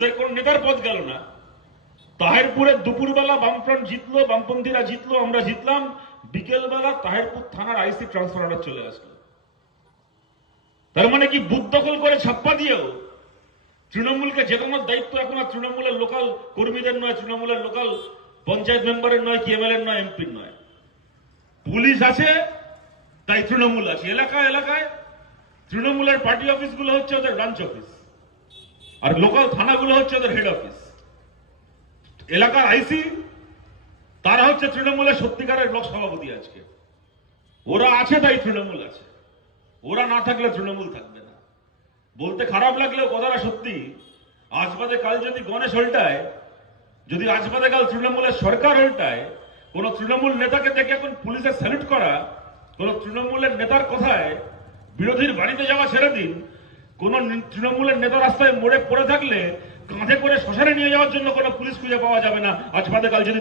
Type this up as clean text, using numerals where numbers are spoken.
কোন নেতার পদ গেল না। তাহেরপুরে দুপুরবেলা বামফ্রন্ট জিতলো, বামপন্থীরা জিতলো, আমরা জিতলাম। বিকেলবেলা তাহেরপুর থানার আইসি ট্রান্সফার অর্ডার চলে আসলো। তার মানে কি বুথ দখল করে ছাপ্পা দিয়েও তৃণমূলকে জেতানোর দায়িত্ব এখন আর তৃণমূলের লোকাল কর্মীদের নয়, তৃণমূলের লোকাল পঞ্চায়েত মেম্বারের নয়, কি এমএলএর নয়, এমপির নয়। পুলিশ আছে তাই তৃণমূল আছে। এলাকায় এলাকায় তৃণমূলের পার্টি অফিসগুলো হচ্ছে ওদের ব্রাঞ্চ অফিস, আর লোকাল থানাগুলো হচ্ছে ওদের হেড অফিস। এলাকার আইসি তারা হচ্ছে তৃণমূলের সত্যিকারের ব্লক সভাপতি। আজকে ওরা আছে তাই তৃণমূল আছে, ওরা না থাকলে তৃণমূল থাকবে না। বলতে খারাপ লাগলেও কথাটা সত্যি। আজ বাদে কাল যদি গণেশ উল্টায়, যদি আজ বাদে কাল তৃণমূলের সরকার উল্টায়, কোন তৃণমূল নেতাকে দেখে এখন পুলিশের স্যালুট করা, কোন তৃণমূলের নেতার কথায় বিরোধীর বাড়িতে যাওয়া ছেড়ে দিন, কোন তৃণমূলের নেতা রাস্তায় মোড়ে পড়ে থাকলে কাঁধে করে শ্মশানে নিয়ে যাওয়ার জন্য কোন পুলিশ খুঁজে পাওয়া যাবে না আজ বাদে কাল যদি